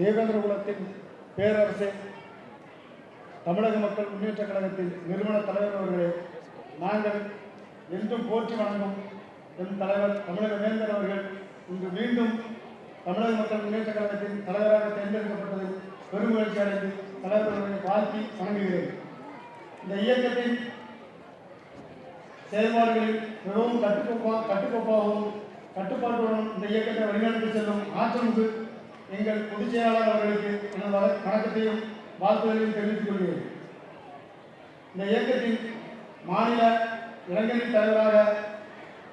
தேவேந்திர குலத்தின் பேரரசே தமிழக மக்கள் முன்னேற்ற கழகத்தின் நிறுவன தலைவர் அவர்களே நாங்கள் என்றும் போற்றி வணங்கும் என் தலைவர் தமிழக வேந்தர் அவர்கள் இன்று மீண்டும் தமிழக மக்கள் முன்னேற்ற கழகத்தின் தலைவராக தேர்ந்தெடுக்கப்பட்டது பெரும் மகிழ்ச்சி அடைந்து தலைவர் அவர்களை வாழ்த்தி வணங்குகிறேன். இந்த இயக்கத்தின் செயல்பாடுகளில் மிகவும் கட்டுக்கோப்பா கட்டுக்கோப்பாகவும் கட்டுப்பாட்டுடன் இந்த இயக்கத்தை வழிநடத்தி செல்லும் ஆற்றல் எங்கள் பொதுச் செயலாளர் அவர்களுக்கு எனது வணக்கத்தையும் வாழ்த்துதலையும் தெரிவித்துக் கொள்கிறேன். இந்த இயக்கத்தின் மாநில இளைஞரின் தலைவராக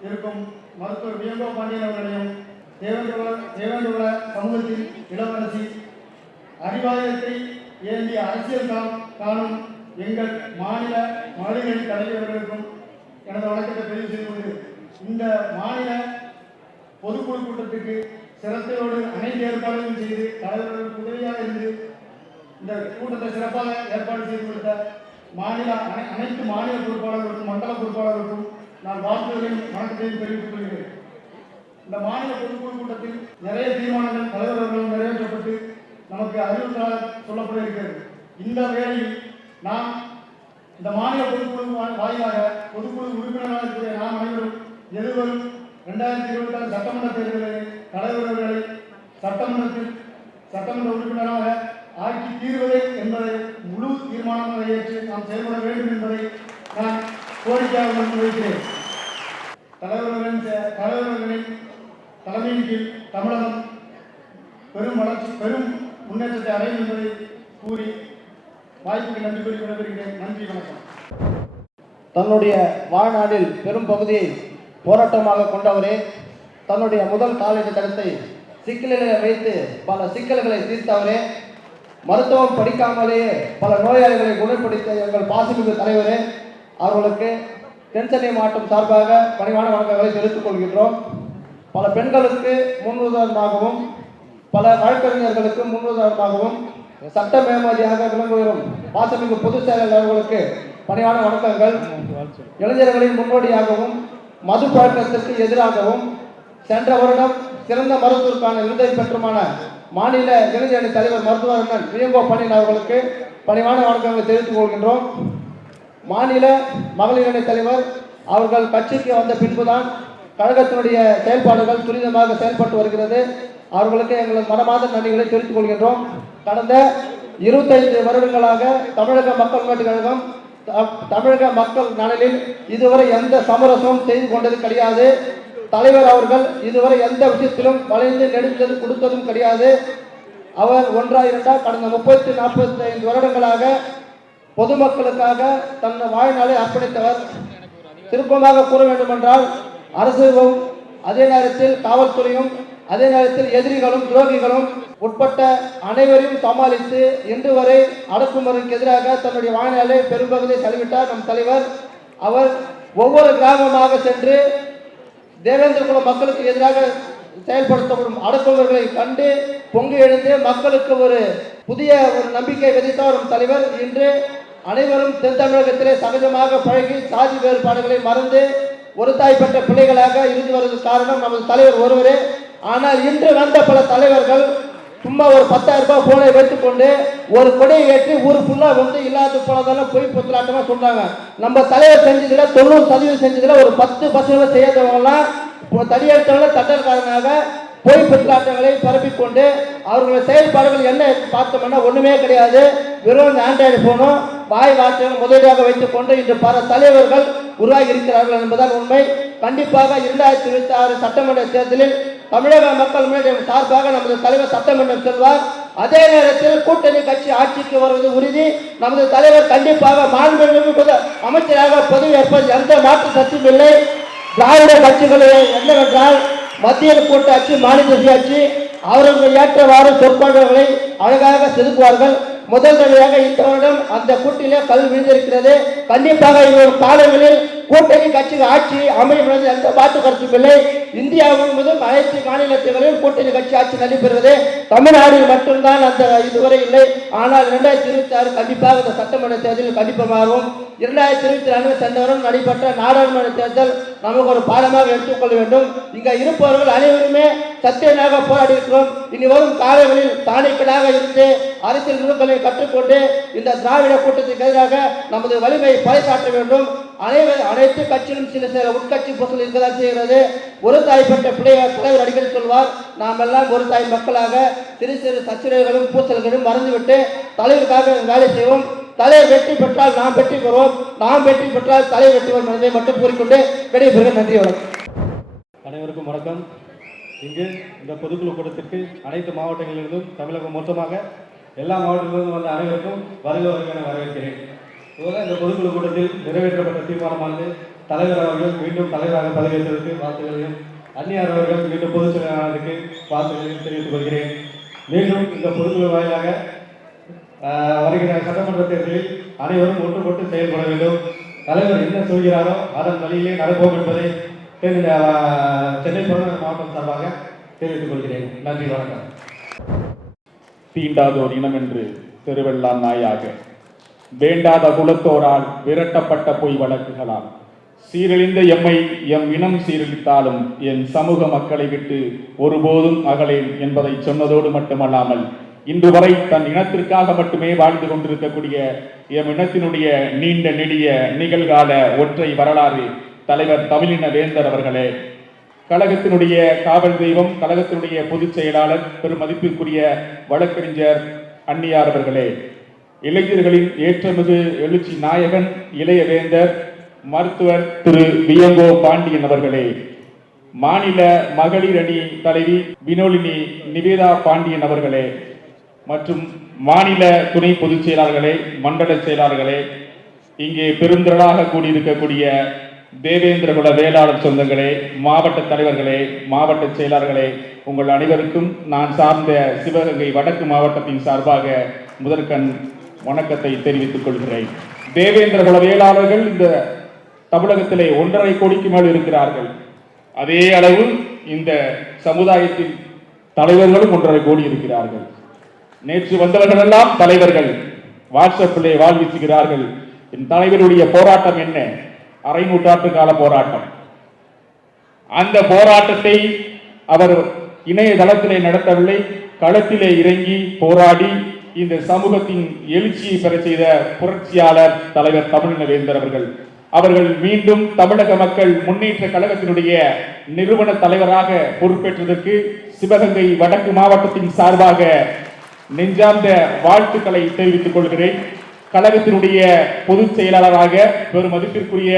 இருக்கும் மருத்துவர் வியங்கோ பாண்டியன் அவர்களையும் தேவேந்திரகுல தேவேந்திரகுல சமூகத்தின் இளவரசி அறிவாலயத்தை ஏந்திய அரசியல் தான் காணும் எங்கள் மாநில மகளிரின் தலைவர்களுக்கும் எனது வணக்கத்தை பதிவு செய்து கொண்டு இந்த மாநில பொதுக்குழு கூட்டத்திற்கு சிரத்தையோடு அனைத்து ஏற்பாடுகளும் செய்து தலைவர்களுக்கு உதவியாக இருந்து இந்த கூட்டத்தை சிறப்பாக ஏற்பாடு செய்து கொடுத்த மாநில அனை- அனைத்து மாநில பொறுப்பாளர்களுக்கும் மண்டல பொறுப்பாளர்களுக்கும் நான் வாழ்த்துகளையும் வணக்கத்தையும் தெரிவித்துக் கொள்கிறேன். இந்த மாநில பொதுக்குழு கூட்டத்தில் நிறைய தீர்மானங்கள் தலைவர்களும் நிறைவேற்றப்பட்டு நமக்கு அறிவுறுத்தலாக சொல்லப்பட இருக்கிறது. இந்த வேளையில் நாம் இந்த மாநில பொதுக்குழு வாயிலாக பொதுக்குழு உறுப்பினராக இருக்கிற நாம் அனைவரும் எதிர்வரும் இரண்டாயிரத்தி இருபத்தி ஆறு சட்டமன்ற தேர்தலில் தலைவர்களை சட்டமன்றத்தில் சட்டமன்ற உறுப்பினராக ஆக்கி தீர்வது என்பதை முழு தீர்மானமாக ஏற்று நாம் செயல்பட வேண்டும் என்பதை நான் கோரிக்கையாக முன்வைக்கிறேன் தலைவர்களின் தலைவர்களின் தலைமையின் கீழ் தமிழகம் பெரும் வளர்ச்சி பெரும் முன்னேற்றத்தை அடையும் என்பதை கூறி வாய்ப்புக்கு நன்றி கூறி விடைபெறுகிறேன். நன்றி வணக்கம். தன்னுடைய வாழ்நாளில் பெரும் பகுதியை போராட்டமாக கொண்டவரே தன்னுடைய முதல் காலேஜ் தடத்தை சிக்கலிலே வைத்து பல சிக்கல்களை தீர்த்தவரே மருத்துவம் படிக்காமலேயே பல நோயாளிகளை குணப்படுத்திய எங்கள் பாசிமிகு தலைவரே அவர்களுக்கு தென்சென்னை மாவட்டம் சார்பாக பணிவான வணக்கங்களை தெரிவித்துக் கொள்கின்றோம். பல பெண்களுக்கு முன்னுதாரணமாகவும் பல வழக்கறிஞர்களுக்கு முன்னுதாரணமாகவும் சட்ட மேம்பாதியாக விளங்குகிறோம். பாசமிகு பொதுச் செயலாளர்களுக்கு பணியான வணக்கங்கள். இளைஞர்களின் முன்னோடியாகவும் மது பழக்கத்திற்கு எதிராகவும் சென்ற வருடம் சிறந்த மருத்துவருக்கான விருதை பெற்றுமான மாநில இளைஞரணி தலைவர் மருத்துவர் அண்ணன் வியங்கோ பணியன் அவர்களுக்கு பணிவான வணக்கங்களை தெரிவித்துக் கொள்கின்றோம். மாநில மகளிர் அணி தலைவர் அவர்கள் கட்சிக்கு வந்த பின்புதான் கழகத்தினுடைய செயல்பாடுகள் துரிதமாக செயல்பட்டு வருகிறது. அவர்களுக்கு எங்களது மனமாத நன்றிகளை தெரிவித்துக் கொள்கின்றோம். கடந்த இருபத்தைந்து வருடங்களாக தமிழக மக்கள் முன்னேற்ற கழகம் த- தமிழக மக்கள் நலனில் இதுவரை எந்த சமரசமும் செய்து கொண்டது கிடையாது. தலைவர் அவர்கள் இதுவரை எந்த விஷயத்திலும் வளைந்து நெடுஞ்சது கொடுத்ததும் கிடையாது. அவர் ஒன்றா இரண்டா கடந்த முப்பத்தி நாற்பத்தி ஐந்து வருடங்களாக பொதுமக்களுக்காக தன் வாழ்நாளை அர்ப்பணித்தவர். திருப்பமாக கூற வேண்டுமென்றால் அரசும் அதே நேரத்தில் காவல்துறையும் அதே நேரத்தில் எதிரிகளும் துரோகிகளும் உட்பட்ட அனைவரையும் சமாளித்து இன்று வரை அடக்குமுறைக்கு எதிராக தன்னுடைய வாழ்நாளை பெரும்பகுதியை செலவிட்டார் நம் தலைவர். அவர் ஒவ்வொரு கிராமமாக சென்று தேவேந்திர குல மக்களுக்கு எதிராக செயல்படுத்தப்படும் அடக்குமுறைகளை கண்டு பொங்கு எழுந்து மக்களுக்கு ஒரு புதிய ஒரு நம்பிக்கை விதைத்த வரும் தலைவர். இன்று அனைவரும் தென் தமிழகத்திலே சகஜமாக பழகி சாதி வேறுபாடுகளை மறந்து ஒரு தாய்ப்பட்ட பிள்ளைகளாக இருந்து வருவதற்கு காரணம் நமது தலைவர் ஒருவரே. ஆனால் இன்று வந்த பல தலைவர்கள் சும்மா ஒரு பத்தாயிரம் ரூபாய் போனை வைத்துக்கொண்டு ஒரு கொடையை ஏற்றி ஊர் ஃபுல்லாக வந்து இல்லாத போனதெல்லாம் பொய் புத்தலாட்டமா சொல்கிறாங்க நம்ம தலைவர் செஞ்சதில் தொண்ணூறு சதவீதம் செஞ்சதில் ஒரு பத்து பர்சன்ட் செய்யாதவங்கலாம் இப்போ தடியெடுத்தவங்கள தட்டல்காரனாக பொய் புத்தலாட்டங்களை பரப்பிக்கொண்டு அவர்களுடைய செயல்பாடுகள் என்ன பார்த்தோம்னா ஒன்றுமே கிடையாது. வெறும் ஆண்ட்ராய்டு ஃபோனும் வாய் வார்த்தைகள் முதலீடாக வைத்துக்கொண்டு இன்று பல தலைவர்கள் உருவாகி இருக்கிறார்கள் என்பதால் உண்மை. கண்டிப்பாக இரண்டாயிரத்தி இருபத்தி ஆறு சட்டமன்ற தேர்தலில் தமிழக மக்கள் முன்னேற்றம் சார்பாக நமது தலைவர் சட்டமன்றம் செல்வார். அதே நேரத்தில் கூட்டணி கட்சி ஆட்சிக்கு வருவது உறுதி. நமது தலைவர் கண்டிப்பாக மாண்புமிகு முதல் அமைச்சராக பதவியேற்பது எந்த மாற்று சர்ச்சையும் இல்லை. திராவிட கட்சிகளே என்னவென்றால் மத்திய கூட்டாட்சி மாநில சுயாட்சி அவர்கள் ஏற்றவாறு சொற்பாடுகளை அழகாக செதுக்குவார்கள். முதல் தடவையாக இந்த வருடம் அந்த கூட்டிலே கல் விழுந்திருக்கிறது. கண்டிப்பாக இவர் காலங்களில் கூட்டணி கட்சிகள் ஆட்சி அமையும் எந்த மாற்று கருத்தும் இல்லை. இந்தியாவில் முதல் அனைத்து மாநிலத்திலும் கூட்டணி கட்சி ஆட்சி நடைபெறுவது தமிழ்நாடு மட்டும்தான் அந்த இதுவரை இல்லை. ஆனால் இரண்டாயிரத்தி இருபத்தி ஆறு கண்டிப்பாக இந்த சட்டமன்ற தேர்தலில் கண்டிப்பாக மாறும். இரண்டாயிரத்தி இருபத்தி நான்கு சென்றவரும் நடைபெற்ற நாடாளுமன்ற தேர்தல் நமக்கு ஒரு பாடமாக எடுத்துக்கொள்ள வேண்டும். இங்க இருப்பவர்கள் அனைவருமே சத்தியனாக போராடி இருக்கிறோம் இனி வரும் காலங்களில் தானிக்கடாக இருந்து அரசியல் நுணுக்களை கற்றுக்கொண்டு இந்த திராவிட கூட்டத்துக்கு எதிராக நமது வலிமையை பறைசாற்ற வேண்டும். அனைவரு அனைத்து கட்சியிலும் சில சில உட்கட்சி பூசல் இருக்கதான் செய்கிறது. ஒரு தாய்ப்பட்ட பிள்ளைகள் தலைவர் அடிக்கடி சொல்வார். நாம் எல்லாம் ஒரு தாய் மக்களாக சிறு சிறு சச்சரவுகளும் பூசல்களும் மறந்துவிட்டு தலைவருக்காக வேலை செய்வோம். தலைவர் வெற்றி பெற்றால் நாம் வெற்றி பெறுவோம். நாம் வெற்றி பெற்றால் தலைவர் வெற்றி பெறும் என்பதை மட்டும் கூறிக்கொண்டு விடைபெறுகிற நன்றி வணக்கம். அனைவருக்கும் வணக்கம். இங்கு இந்த பொதுக்குழு கூட்டத்திற்கு அனைத்து மாவட்டங்களிலிருந்தும் தமிழகம் மொத்தமாக எல்லா மாவட்டங்களிலிருந்தும் வந்த அனைவருக்கும் வருக வருக வரவேற்கிறேன். இந்த பொதுக்குழு கூட்டத்தில் நிறைவேற்றப்பட்ட தீர்மானமானது. தலைவர் அவர்கள் மீண்டும் தலைவராக பதவியேற்றதற்கு வாழ்த்துக்களையும் அந்நியார் அவர்கள் மீண்டும் பொதுச் செயலாளருக்கு வாழ்த்துக்களையும் தெரிவித்துக் கொள்கிறேன். மீண்டும் இந்த பொதுக்குழு வாயிலாக வருகிற சட்டமன்ற தேர்தலில் அனைவரும் ஒன்றுபட்டு செயல்பட வேண்டும். தலைவர் என்ன சொல்கிறாரோ அதன் வழியிலே நடப்போம் என்பதை சென்னை புறநகர் மாவட்டம் சார்பாக தெரிவித்துக் கொள்கிறேன். நன்றி வணக்கம். தீண்டாதோர் இனம் என்று தெருவெல்லாம் நாயாக. வேண்டாத குலத்தோரால் விரட்டப்பட்ட பொய் வழக்குகளால். சீரழிந்த எம்மை எம் இனம் சீரழித்தாலும் என் சமூக மக்களை விட்டு ஒருபோதும் அகலேன் என்பதை சொன்னதோடு மட்டுமல்லாமல் இன்று வரை தன் இனத்திற்காக மட்டுமே வாழ்ந்து கொண்டிருக்கக்கூடிய எம் இனத்தினுடைய நீண்ட நெடிய நிகழ்கால ஒற்றை வரலாறு தலைவர் தமிழின வேந்தர் அவர்களே. கழகத்தினுடைய காவல் தெய்வம் கழகத்தினுடைய பொதுச் செயலாளர் பெருமதிப்பிற்குரிய வழக்கறிஞர் அன்னியார் அவர்களே. இளைஞர்களின் ஏற்றமிகு எழுச்சி நாயகன் இளைய வேந்தர் மருத்துவர் திரு வியங்கோ பாண்டியன் அவர்களே. மாநில மகளிர் அணி தலைவி வினோலினி நிவேதா பாண்டியன் அவர்களே. மற்றும் மாநில துணை பொதுச் செயலாளர்களே மண்டல செயலாளர்களே. இங்கே பெருந்திரளாக கூடியிருக்கக்கூடிய தேவேந்திரகுல வேளாளர் சொந்தங்களே மாவட்ட தலைவர்களே மாவட்ட செயலாளர்களே உங்கள் அனைவருக்கும் நான் சார்ந்த சிவகங்கை வடக்கு மாவட்டத்தின் சார்பாக முதற்கண் வணக்கத்தை தெரிவித்துக் கொள்கிறேன். தேவேந்திரகுல வேளாளர்கள் இந்த தமிழகத்திலே ஒன்றரை கோடிக்கு மேல் இருக்கிறார்கள். அதே அளவு இந்த சமுதாயத்தின் தலைவர்களும் ஒன்றரை கோடி இருக்கிறார்கள். நேற்று வந்தவர்கள் எல்லாம் தலைவர்கள். வாட்ஸ்அப்பிலே வாழ்விச்சுகிறார்கள். என் தலைவருடைய போராட்டம் என்ன? அரை நூற்றாண்டு கால போராட்டம். அந்த போராட்டத்தை அவர் இணையதளத்திலே நடத்தவில்லை களத்திலே இறங்கி போராடி இந்த சமூகத்தின் எழுச்சியை பெற செய்த புரட்சியாளர் தலைவர் தமிழினவேந்தர் அவர்கள். அவர்கள் மீண்டும் தமிழக மக்கள் முன்னேற்ற கழகத்தினுடைய நிறுவன தலைவராக பொறுப்பேற்றதற்கு சிவகங்கை வடக்கு மாவட்டத்தின் சார்பாக நெஞ்சார்ந்த வாழ்த்துக்களை தெரிவித்துக் கொள்கிறேன். கழகத்தினுடைய பொதுச் செயலாளராக பெருமதிப்பிற்குரிய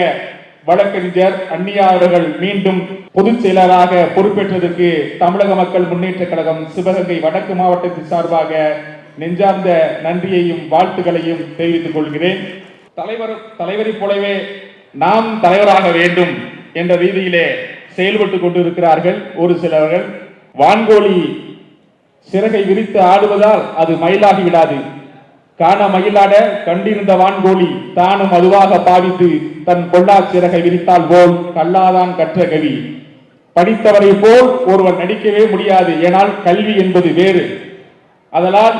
வழக்கறிஞர் அந்நியா அவர்கள் மீண்டும் பொதுச் செயலாளராக பொறுப்பேற்றதற்கு தமிழக மக்கள் முன்னேற்ற கழகம் சிவகங்கை வடக்கு மாவட்டத்தின் சார்பாக நெஞ்சார்ந்த நன்றியையும் வாழ்த்துக்களையும் தெரிவித்துக் கொள்கிறேன். தலைவர் தலைவரைப் போலவே நாம் தலைவராக வேண்டும் என்ற ரீதியிலே செயல்பட்டு கொண்டிருக்கிறார்கள் ஒரு சிலர்கள். வான்கோழி சிறகை விரித்து ஆடுவதால் அது மயிலாகி விடாது. காண மயிலாட கண்டிருந்த வான்கோழி தானும் அதுவாக பாவித்து தன் கொள்ளா சிறகை விரித்தால் போல் கல்லாதான் கற்ற கவி. படித்தவரை போல் ஒருவர் நடிக்கவே முடியாது. ஏனால் கல்வி என்பது வேறு. அதனால்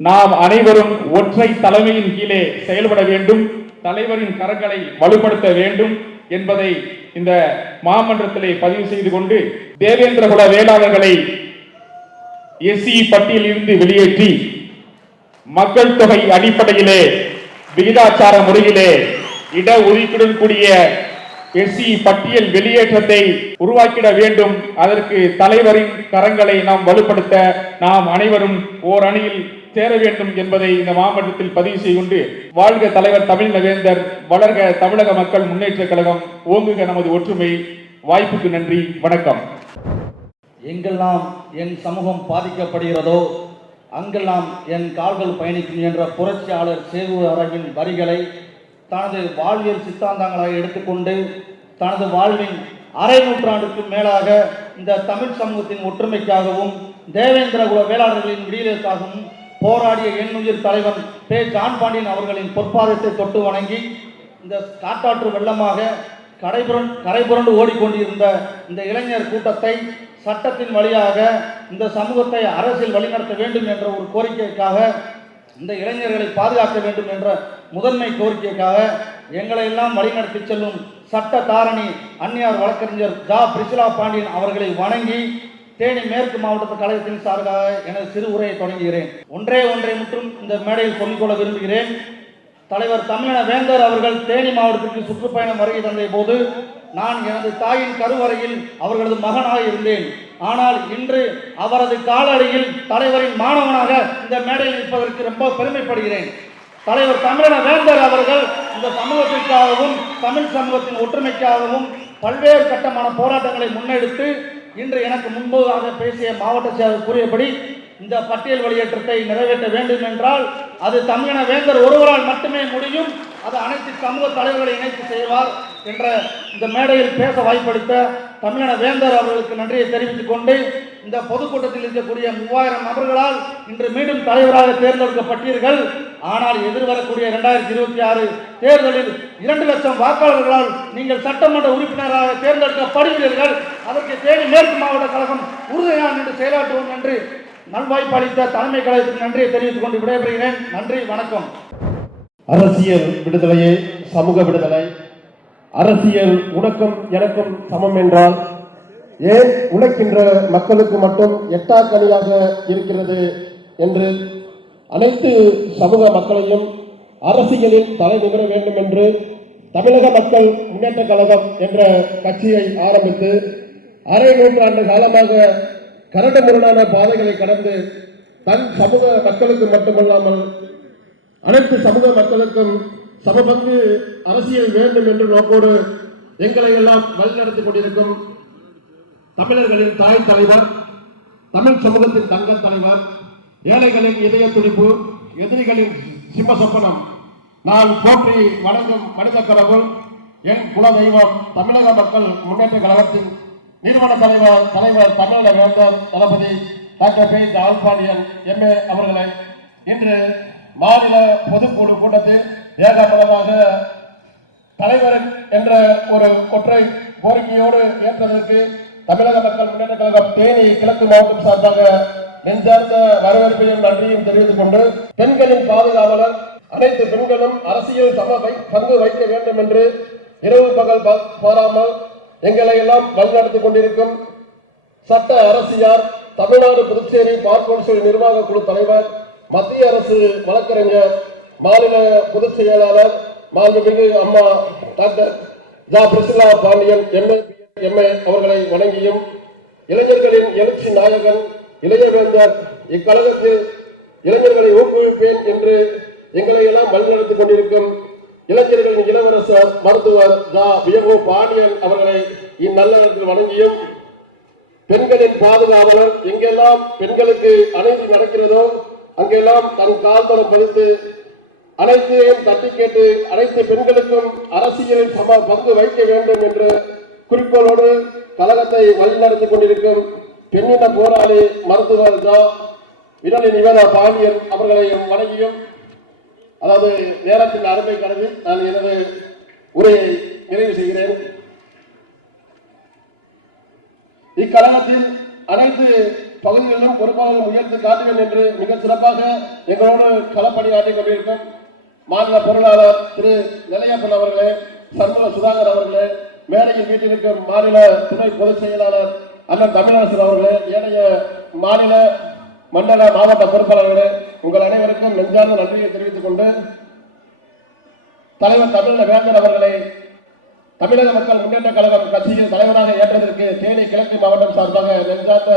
நாம் அனைவரும் ஒற்றை தலைமையின் கீழே செயல்பட வேண்டும் தலைவரின் கரங்களை வலுப்படுத்த வேண்டும் என்பதை இந்த மாமன்றத்திலே பதிவு செய்து கொண்டு தேவேந்திரகுல வேளாளர்களை எஸ்சி பட்டியலில் இருந்து வெளியேற்றி மக்கள் தொகை அடிப்படையிலே விகிதாச்சார முறையிலே இட ஒதுக்கீடுடன் கூடிய எஸ்சி பட்டியல் வெளியேற்றத்தை உருவாக்கிட வேண்டும். அதற்கு தலைவரின் கரங்களை நாம் வலுப்படுத்த நாம் அனைவரும் ஓர் அணியில் சேர வேண்டும் என்பதை இந்த மாவட்டத்தில் பதிவு செய்து கொண்டு வாழ்க தலைவர் தமிழ் நவேந்தர் வளர்க தமிழக மக்கள் முன்னேற்ற கழகம் ஓங்குக நமது ஒற்றுமை. வாய்ப்புக்கு நன்றி வணக்கம். எங்கெல்லாம் என் சமூகம் பாதிக்கப்படுகிறதோ அங்கெல்லாம் என் கால்கள் பயணிக்கும் என்ற புரட்சியாளர் சேவூர் அரங்கின் வரிகளை தனது வாழ்வியல் சித்தாந்தங்களாக எடுத்துக்கொண்டு தனது வாழ்வின் அரை நூற்றாண்டுக்கும் மேலாக இந்த தமிழ் சமூகத்தின் ஒற்றுமைக்காகவும் தேவேந்திர குல வேளாளர்களின் விடியலுக்காகவும் போராடிய எண்ணுயிர் தலைவன் பே. ஜான் பாண்டியன் அவர்களின் பொற்பாதத்தை தொட்டு வணங்கி இந்த காட்டாற்று வெள்ளமாக கரைபுரண் கரைபுரண்டு ஓடிக்கொண்டிருந்த இந்த இளைஞர் கூட்டத்தை சட்டத்தின் வழியாக இந்த சமூகத்தை அரசியல் வழிநடத்த வேண்டும் என்ற ஒரு கோரிக்கைக்காக இந்த இளைஞர்களை பாதுகாக்க வேண்டும் என்ற முதன்மை கோரிக்கைக்காக எங்களை எல்லாம் வழிநடத்தி செல்லும் சட்ட தாரணி அந்நியார் வழக்கறிஞர் ஜா. பிரிசிலா பாண்டியன் அவர்களை வணங்கி தேனி மேற்கு மாவட்ட கழகத்தின் சார்பாக எனது சிறு உரையை தொடங்குகிறேன். ஒன்றே ஒன்றை மட்டும் இந்த மேடையில் சொல்லிக்கொள்ள விரும்புகிறேன். தலைவர் தமிழன வேந்தர் அவர்கள் தேனி மாவட்டத்திற்கு சுற்றுப்பயணம் வருகை தந்த போது நான் எனது தாயின் கருவறையில் அவர்களது மகனாக இருந்தேன். ஆனால் இன்று அவரது காலடியில் தலைவரின் மாணவனாக இந்த மேடையில் நிற்பதற்கு ரொம்ப பெருமைப்படுகிறேன். தலைவர் தமிழன வேந்தர் அவர்கள் இந்த சமூகத்திற்காகவும் தமிழ் சமூகத்தின் ஒற்றுமைக்காகவும் பல்வேறு கட்டமான போராட்டங்களை முன்னெடுத்து இன்று எனக்கு முன்பதாக பேசிய மாவட்ட செயலர் கூறியபடி இந்த பட்டியல் வெளியேற்றத்தை நிறைவேற்ற வேண்டும் என்றால் அது தமிழன வேந்தர் ஒருவரால் மட்டுமே முடியும். அது அனைத்து சமூக தலைவர்களை இணைத்து செய்வார் என்ற இந்த மேடையில் பேச வாய்ப்பளித்த தமிழன வேந்தர் அவர்களுக்கு நன்றியை தெரிவித்துக் கொண்டு இந்த பொதுக்கூட்டத்தில் இருக்கக்கூடிய மூவாயிரம் நபர்களால் இன்று மீண்டும் தலைவராக தேர்ந்தெடுக்கப்பட்டீர்கள். ஆனால் எதிர்வரக்கூடிய இரண்டாயிரத்தி இருபத்தி ஆறு தேர்தலில் இரண்டு லட்சம் வாக்காளர்களால் நீங்கள் சட்டமன்ற உறுப்பினராக தேர்ந்தெடுக்கப்படுகிறீர்கள். அதற்கு தேனி மேற்கு மாவட்ட கழகம் உறுதியாக நின்று செயலாற்றுவோம் என்று நல்வாய்ப்பு அளித்த தலைமை கழகத்துக்கு நன்றியை தெரிவித்துக் கொண்டு விடைபெறுகிறேன். நன்றி வணக்கம். அரசியல் விடுதலையே சமூக விடுதலை. அரசியல் உனக்கும் எனக்கும் சமம் என்றால் ஏன் உழைக்கின்ற மக்களுக்கு மட்டும் எட்டாக்கனியாக இருக்கிறது என்று அனைத்து சமூக மக்களையும் அரசியலில் தலை நிமிர வேண்டும் என்று தமிழக மக்கள் முன்னேற்ற கழகம் என்ற கட்சியை ஆரம்பித்து அரை நூற்றாண்டு காலமாக கரடு முரடான பாதைகளை கடந்து தன் சமூக மக்களுக்கு மட்டுமல்லாமல் அனைத்து சமூக மக்களுக்கும் சமபங்கு அரசியல் வேண்டும் என்ற நோக்கோடு எங்களை எல்லாம் வழிநடத்திக் கொண்டிருக்கும் தமிழர்களின் தாய் தலைவர் தமிழ் சமூகத்தின் தங்க தலைவர் ஏழைகளின் இதய துடிப்பு எதிரிகளின் சிம்ம சொப்பனம் நான் போற்றி வணங்கும் மனித கடவுள் என் குல தெய்வம் தமிழக மக்கள் முன்னேற்ற கழகத்தின் நிறுவன தலைவர் தலைவர் தமிழக வேந்தர் தளபதி டாக்டர் பி. ஜான்பாண்டியன் எம்ஏ அவர்களை இன்று மாநில பொதுக்குழு கூட்டத்தில் ஏகமனமாக தலைவர் என்ற ஒரு ஒற்றை கோரிக்கையோடு ஏற்றதற்கு தமிழக மக்கள் முன்னேற்ற கழகம் தேனி கிழக்கு மாவட்டம் சார்பாக நெஞ்சார்ந்த வரவேற்பையும் நன்றியும் தெரிவித்துக் கொண்டு பெண்களின் பாதுகாவலர் அனைத்து பெண்களும் அரசியல் சம வை- பங்கு வைக்க வேண்டும் என்று இரவு பகல் பா- பாராமல் எங்களை எல்லாம் வழிநடத்திக் கொண்டிருக்கும் சட்ட அரசியார் தமிழ்நாடு புதுச்சேரி பார் கவுன்சில் நிர்வாக குழு தலைவர் மத்திய அரசு வழக்கறிஞர் மாநில பொதுச் செயலாளர் மாண்புமிகு அம்மா doctor J. Priscilla Pandian MA MA அவர்களை வணங்கியும் இளைஞர்களின் எழுச்சி நாயகன் இளையவேந்தர் இக்கழகத்தில் இளைஞர்களை ஊக்குவிப்பேன் என்று எங்களை எல்லாம் வழிநடத்திக் கொண்டிருக்கும் இளைஞர்களின் இளவரசர் மருத்துவர் வியகோ பாண்டியன் அவர்களை இந்நல்ல நேரத்தில் வணங்கியும் பெண்களின் பாதுகாவலர் எங்கெல்லாம் பெண்களுக்கு அநீதி நடக்கிறதோ அங்கெல்லாம் தன் கால் பதித்து அனைத்தையும் தட்டி கேட்டு அனைத்து பெண்களுக்கும் அரசியலில் சம பங்கு வைக்க வேண்டும் என்ற குறிக்கோளோடு கழகத்தை வழிநடத்திக் கொண்டிருக்கும் பெண்ணின போராளி மருத்துவர் ஜா. வினலி நிவேதா பாண்டியன் அவர்களையும் வணங்கியும் அதாவது நேரத்தின் அருமை கருதி நான் எனது உரையை நிறைவு செய்கிறேன். இக்கழகத்தில் அனைத்து பகுதிகளிலும் பொறுப்பாளர்கள் முயற்சி காட்டுவேன் என்று மிக சிறப்பாக எங்களோடு களப்பணியாற்றிக் கொண்டிருக்கும் மாநில பொருளாளர் திரு. நிலையப்பன் அவர்களே சர்மல சுதாகர் அவர்களே மேடையில் வீட்டிருக்கும் மாநில துணை பொதுச் செயலாளர் அண்ணன் தமிழரசன் அவர்களே ஏனைய மாநில மண்டல மாவட்ட பொறுப்பாளர்களே உங்கள் அனைவருக்கும் நெஞ்சார்ந்த நன்றியை தெரிவித்துக் கொண்டு தலைவர் தமிழக வேந்தர் அவர்களை தமிழக மக்கள் முன்னேற்ற கழகம் கட்சியின் தலைவராக ஏற்றதற்கு தேனி கிழக்கு மாவட்டம் சார்பாக நெஞ்சார்ந்த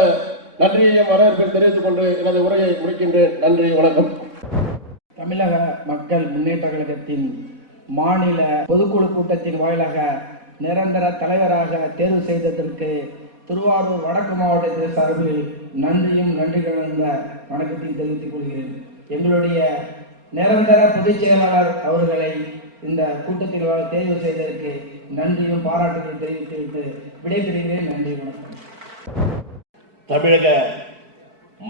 நன்றியையும் வரவேற்பையும் தெரிவித்துக் கொண்டு எனது உரையை முடிக்கின்றேன். நன்றி வணக்கம். தமிழக மக்கள் முன்னேற்ற கழகத்தின் மாநில பொதுக்குழு கூட்டத்தின் வாயிலாக நிரந்தர தலைவராக தேர்வு செய்ததற்கு திருவாரூர் வடக்கு மாவட்டத்தின் சார்பில் நன்றியும் நன்றி கலந்த வணக்கத்தையும் தெரிவித்துக் கொள்கிறேன். எங்களுடைய நிரந்தர பொதுச் செயலாளர் அவர்களை இந்த கூட்டத்தில் தேர்வு செய்ததற்கு நன்றியும் பாராட்டுகளையும் தெரிவித்துவிட்டு விடைபெறுகிறேன். நன்றி வணக்கம். தமிழக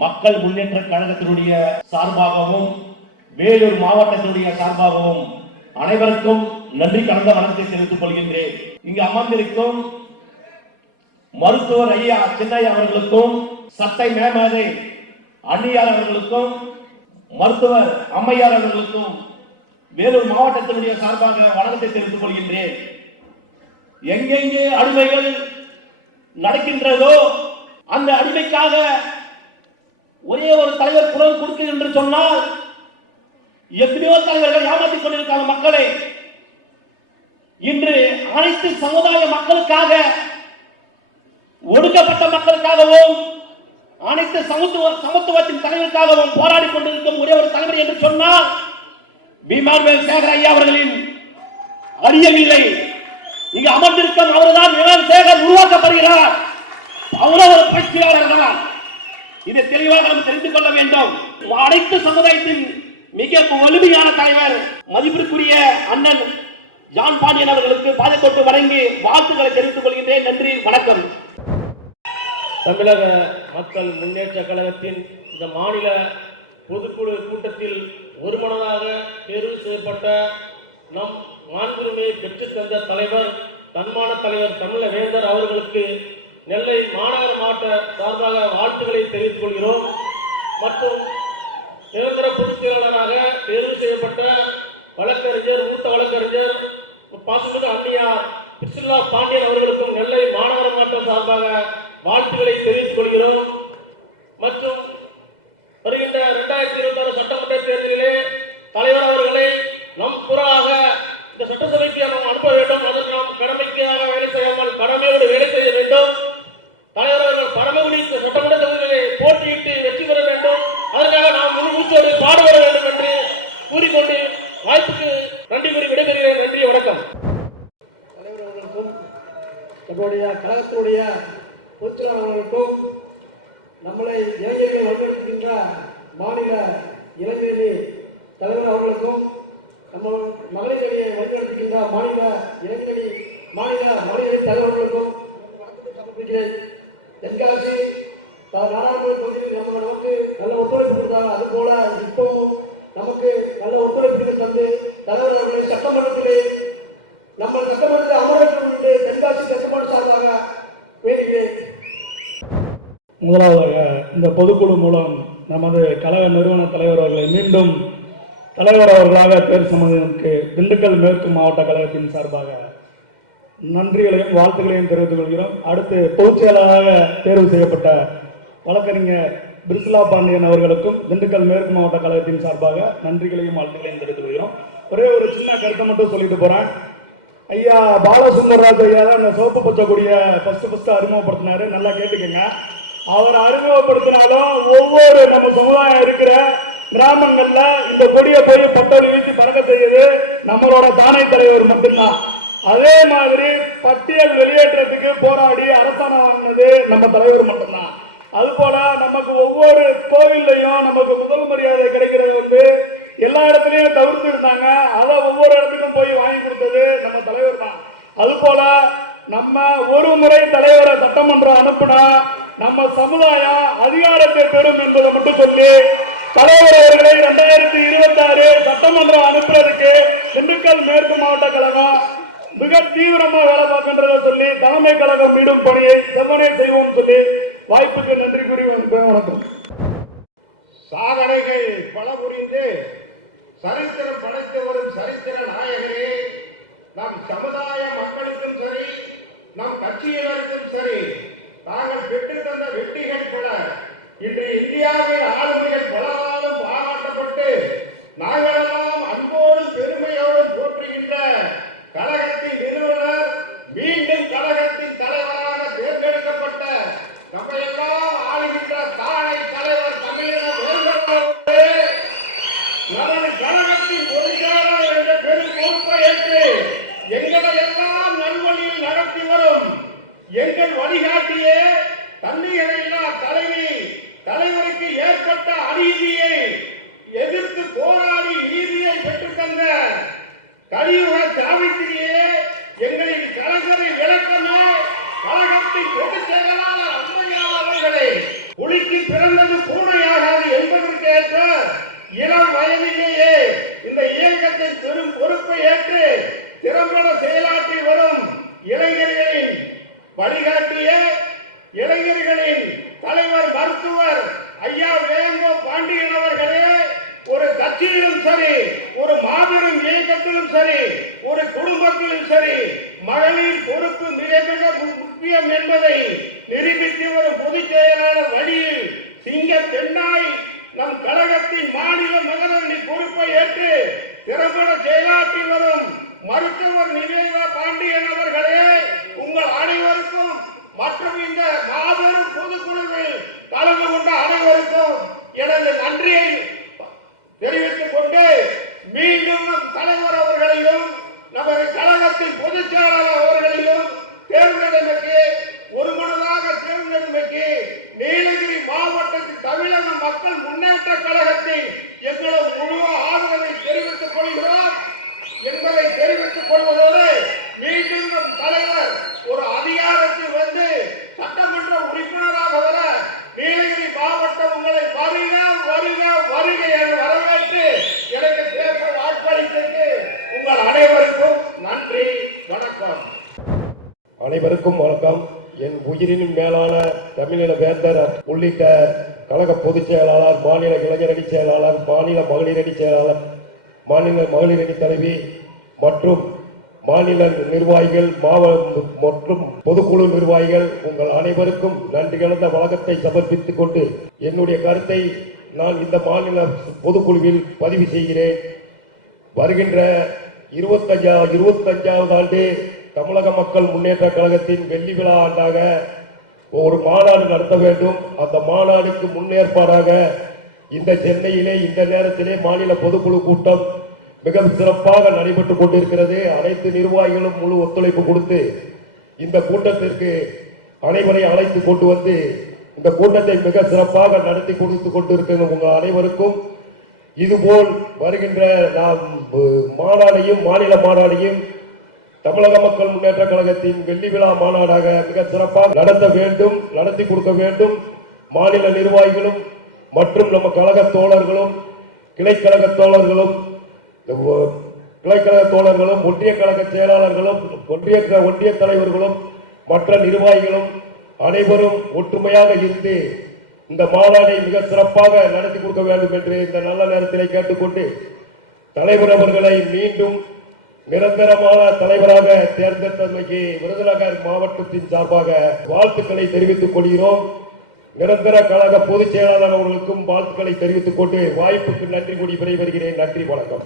மக்கள் முன்னேற்ற கழகத்தினுடைய சார்பாகவும் வேலூர் மாவட்டத்தினுடைய சார்பாகவும் அனைவருக்கும் நன்றி கலந்த வணக்கத்தை தெரிவித்துக் கொள்கின்றேன். இங்கு அமர்ந்திருக்கும் மருத்துவர் ஐயா சின்னையா அவர்களுக்கும் சட்டை மேமாதை அன்னியார் அவர்களுக்கும் மருத்துவர் அம்மையார் அவர்களுக்கும் வேலூர் மாவட்டத்தினுடைய சார்பாக வணக்கத்தை தெரிவித்துக் கொள்கின்றேன். எங்கெங்கே அடிமைகள் நடக்கின்றதோ அந்த அடிமைக்காக ஒரே ஒரு தலைவர் குரல் கொடுக்க என்று சொன்னால் எத்தனையோ தலைவர்கள் ஏமாற்றிக் கொண்டிருக்காங்க மக்களை. இன்று அனைத்து சமுதாய மக்களுக்காக ஒடுக்கப்பட்ட மக்களுக்காகவும் அனைத்து சமத்துவ சமத்துவத்தின் தலைவருக்காகவும் போராடி கொண்டிருக்கும் ஒரே ஒரு தலைவர் என்று சொன்னால் பீமார்வேல் சேகர் ஐயா அவர்களின் அரியவில்லை இங்கு அமர்ந்திருக்கும் அவர்தான் விவேக் சேகர் உருவாக்கப்படுகிறார். அவரும் ஒரு பயிற்சியாளர் தான். இதை தெளிவாக நாம் தெரிந்து கொள்ள வேண்டும். அனைத்து சமுதாயத்தின் மிக வலிமையான தலைவர் மதிப்பிற்குரிய அண்ணன் ஜான் பாண்டியன் அவர்களுக்கு பாதத்தொட்டு வழங்கி வாழ்த்துக்களை தெரிவித்துக் கொள்கின்றேன். நன்றி வணக்கம். தமிழக மக்கள் முன்னேற்ற கழகத்தின் இந்த மாநில பொதுக்குழு கூட்டத்தில் ஒருமனதாக தேர்வு செய்யப்பட்ட நம் மாண்புரிமையை பெற்றுத் தந்த தலைவர் தன்மான தலைவர் தமிழ வேந்தர் அவர்களுக்கு நெல்லை மாநகர மாவட்ட சார்பாக வாழ்த்துக்களை தெரிவித்துக் கொள்கிறோம். மற்றும் நிரந்தர பொதுச் செயலாளராக தேர்வு செய்யப்பட்ட வழக்கறிஞர் மூத்த வழக்கறிஞர் பாசுமிகு அன்னியார் பிர்சுல்லா பாண்டியன் அவர்களுக்கும் நெல்லை மாநகர மாவட்டம் சார்பாக வாழ்த்துக்களை தெரிவித்துக் கொள்கிறோம் மற்றும் வருகின்ற இரண்டாயிரத்தி இருபத்தி ஆறு சட்டமன்ற தேர்தலிலே தலைவர் அவர்களை நம் குரலாக இந்த சட்டசபைக்கு நாம் அனுப்ப வேண்டும் அதற்கு நாம் கடமைக்காக வேலை செய்யாமல் கடமையோடு வேலை செய்ய வேண்டும் தலைவர் அவர்கள் பரமக்குடி சட்டமன்ற தொகுதியிலே போட்டியிட்டு வெற்றி பெற வேண்டும் அதற்காக நாம் முழு மூச்சோடு பாடுபட வேண்டும் என்று கூறிக்கொண்டு வாய்ப்புக்கு நன்றி கூறி விடைபெறுகிறேன் நன்றி வணக்கம் தலைவர் அவர்களுக்கும் நம்முடைய கழகத்தினுடைய பொதுச்செயலாளர் அவர்களுக்கும் நம்மளை இளைஞர்கள் வழிநடத்துகின்ற மாநில இளைஞரணி தலைவர் அவர்களுக்கும் நம்ம மகளிர் அணியை வழிநடத்துகின்ற மாநில இளைஞரணி மாநில மகளிர் அணி தலைவர்களுக்கும் வணக்கத்தை தென்காசி த- நாடாளுமன்ற தொகுதியில் நம்ம நமக்கு நல்ல ஒத்துழைப்பு கொடுத்தாங்க. அதுபோல இப்பவும் நமக்கு நல்ல ஒத்துழைப்பு தந்து தலைவர் அவர்களை சட்டமன்றத்திலே நம்ம சட்டமன்றத்தில் அமர தென்காசி கட்டுப்பாடு சார்பாக வேண்டுகிறேன். முதலாவதாக இந்த பொதுக்குழு மூலம் நமது கழக நிறுவன தலைவர் அவர்களை மீண்டும் தலைவர் அவர்களாக தேர்வு சம்பந்தத்திற்கு திண்டுக்கல் மேற்கு மாவட்ட கழகத்தின் சார்பாக நன்றிகளையும் வாழ்த்துக்களையும் தெரிவித்துக் கொள்கிறோம். அடுத்து பொதுச்செயலாளராக தேர்வு செய்யப்பட்ட வழக்கறிஞர் பிரிசிலா பாண்டியன் அவர்களுக்கும் திண்டுக்கல் மேற்கு மாவட்ட கழகத்தின் சார்பாக நன்றிகளையும் வாழ்த்துக்களையும் தெரிவித்துக் கொள்கிறோம். ஒரே ஒரு சின்ன கருத்தை மட்டும் சொல்லிட்டு போறேன். ஐயா பாலசுந்தரராஜ் ஐயா தான் அந்த சோப்பு பச்சை கொடிய ஃபர்ஸ்ட் ஃபர்ஸ்ட் அறிமுகப்படுத்தினாரு. நல்லா கேட்டுக்கங்க. அவர் அறிமுகப்படுத்தினாலும் ஒவ்வொரு நம்ம சமுதாயம் இருக்கிற கிராமங்கள்ல இந்த கொடியை போய் பொட்டல் வீசி பறக்க செய்யுது. நம்மளோட தானே தலைவர் மட்டும்தான். அதே மாதிரி பட்டியல் வெளியேற்றத்துக்கு போராடி அரசாணம் வாங்கினது நம்ம தலைவர் மட்டும்தான். அதுபோல நமக்கு ஒவ்வொரு கோவில்லையும் நமக்கு முதல் மரியாதை கிடைக்கிறது வந்து எல்லா இடத்துலையும் தவிர்த்து இருந்தாங்க. அதை ஒவ்வொரு இடத்துக்கும் போய் வாங்கி கொடுத்தது நம்ம தலைவர் தான் அதுபோல நம்ம ஒரு முறை தலைவரை சட்டமன்றம் அனுப்புனா நம்ம சமுதாயம் அதிகாரத்தை பெறும் என்பதை மட்டும் சொல்லி தலைவர் அவர்களை இரண்டாயிரத்தி இருபத்தி ஆறு சட்டமன்றம் அனுப்புறதுக்கு திண்டுக்கல் மேற்கு மாவட்ட கழகம் மிக தீவிரமா வேலை பார்க்கின்றத சொல்லி தலைமை கழகம் மீடும் பணியை செவ்வனே செய்வோம் சொல்லி வாய்ப்புக்கு நன்றி கூறி வணக்கம். சாதனைகள் பல புரிந்து சரித்திரம் படைத்து வரும் சரித்திர நாயகரே நம் சமுதாய மக்களுக்கும் சரி நம் கட்சியினருக்கும் சரி தாங்கள் பெற்று தந்த வெற்றிகள் பல இன்று இந்தியாவின் ஆளுமைகள் பலராலும் பாராட்டப்பட்டு நாங்களெல்லாம் அன்போடும் பெருமையோடும் போற்றுகின்ற கழகத்தின் நிறுவனர் மீண்டும் கழகத்தின் தலைவராக தேர்ந்தெடுக்கப்பட்ட நம்மையெல்லாம் ஆளுகின்ற தானை தலைவர் தமிழின வேந்தர்களே நமது கழகத்தின் பொதுச்செயலாளர் என்ற பெரும் பொறுப்பை ஏற்று எங்களை எல்லாம் நல்வழியில் நடத்தி வரும். எங்கள் வழிகாட்டியே தன்னிகரில்லா தலைவி தலைவருக்கு ஏற்பட்ட அநீதியை எதிர்த்து போராடி நீதியை பெற்றுத் தந்த கலியுக சாவித்திரியே எங்களின் கழகரை விளக்கமே கழகத்தின் பொதுச் செயலாளர் அம்மையார் அவர்களே புலிக்கு பிறந்தது இளம் வயதிலேயே இந்த இயக்கத்தின் பெரும் பொறுப்பை ஏற்று திறம்பட செயலாற்றி வரும் இளைஞர்களின் வழிகாட்டிய இளைஞர்களின் தலைவர் மருத்துவர் ஐயா வேங்கோ பாண்டியன் அவர்களே ஒரு கட்சியிலும் சரி ஒரு மாபெரும் இயக்கத்திலும் சரி ஒரு குடும்பத்திலும் சரி மகளிர் பொறுப்பு மிக மிக முக்கியம் என்பதை நிரூபித்து வரும் பொதுச் செயலாளர் வழியில் சிங்க தென்னாய் நம் கழகத்தின் மாநில மகளிர் பொறுப்பை ஏற்று திறம்பட செயலாற்றி வரும் மருத்துவர் நிவேதா பாண்டியன் அவர்களே உங்கள் அனைவருக்கும் மற்றும் இந்த மாபெரும் பொதுக்குழுவில் கலந்து கொண்ட அனைவருக்கும் எனது நன்றியை தெரிவித்துக் கொண்டு மீண்டும் நம் தலைவர் அவர்களையும் நமது கழகத்தின் பொதுச் செயலாளர் அவர்களையும் தேர்ந்தெடுமைக்கு ஒரு தேர்ந்தெடுமைக்கு நீலகிரி மாவட்டத்தில் தமிழக மக்கள் முன்னேற்ற கழகத்தில் எங்களது முழு ஆதரவை தெரிவித்துக் கொள்கிறோம் என்பதை தெரிவித்துக் கொள்வதோடு மீண்டும் நம் தலைவர் ஒரு அதிகாரத்தில் வந்து சட்டமன்ற உறுப்பினராக வர நீலகிரி மாவட்டம் உங்களை வருக வருக வருக என வரவேற்று எனக்கு பேச வாய்ப்பளித்தது உங்கள் அனைவருக்கும் நன்றி வணக்கம் அனைவருக்கும் வணக்கம் என் உயிரினும் மேலான தமிழின வேந்தர் உள்ளிட்ட கழக பொதுச் செயலாளர் மாநில இளைஞரணி செயலாளர் மாநில மகளிரணி செயலாளர் மாநில மகளிரணி தலைவி மற்றும் மாநில நிர்வாகிகள் மாவட்ட மற்றும் பொதுக்குழு நிர்வாகிகள் உங்கள் அனைவருக்கும் நன்றி கலந்த வழக்கத்தை சமர்ப்பித்துக் கொண்டு என்னுடைய கருத்தை நான் இந்த மாநில பொதுக்குழுவில் பதிவு செய்கிறேன். வருகின்ற இருபத்தஞ்சா இருபத்தஞ்சாவது ஆண்டு தமிழக மக்கள் முன்னேற்ற கழகத்தின் வெள்ளி விழா ஆண்டாக ஒரு மாநாடு நடத்த வேண்டும். அந்த மாநாடுக்கு முன்னேற்பாடாக இந்த சென்னையிலே இந்த நேரத்திலே மாநில பொதுக்குழு கூட்டம் மிக சிறப்பாக நடைபெற்றுக் கொண்டிருக்கிறது. அனைத்து நிர்வாகிகளும் முழு ஒத்துழைப்பு கொடுத்து இந்த கூட்டத்திற்கு அனைவரை அழைத்து கொண்டு வந்து இந்த கூட்டத்தை மிக சிறப்பாக நடத்தி கொடுத்து கொண்டிருக்கிற உங்கள் அனைவருக்கும் இதுபோல் வருகின்ற நாம் மாநாடையும் மாநில மாநாடையும் தமிழக மக்கள் முன்னேற்ற கழகத்தின் வெள்ளி விழா மாநாடாக மிக சிறப்பாக நடத்த வேண்டும் நடத்தி கொடுக்க வேண்டும். மாநில நிர்வாகிகளும் மற்றும் நம்ம கழக தோழர்களும் கிளைக்கழக தோழர்களும் கிளைக்கழக தோழர்களும் ஒன்றிய கழக செயலாளர்களும் ஒன்றிய க- ஒன்றிய தலைவர்களும் மற்ற நிர்வாகிகளும் அனைவரும் ஒற்றுமையாக இருந்து இந்த மாநாடை மிக சிறப்பாக நடத்தி கொடுக்க வேண்டும் என்று இந்த நல்ல நேரத்தில் கேட்டுக்கொண்டு தலைவர் அவர்களை மீண்டும் நிரந்தரமான தலைவராக தேர்ந்தெடுத்தமைக்கு விருதுநகர் மாவட்டத்தின் சார்பாக வாழ்த்துக்களை தெரிவித்துக் கொள்கிறோம். நிரந்தர கழக பொதுச் செயலாளர் அவர்களுக்கும் வாழ்த்துக்களை தெரிவித்துக் கொண்டு வாய்ப்புக்கு நன்றி கூடி விரைவருகிறேன் நன்றி வணக்கம்.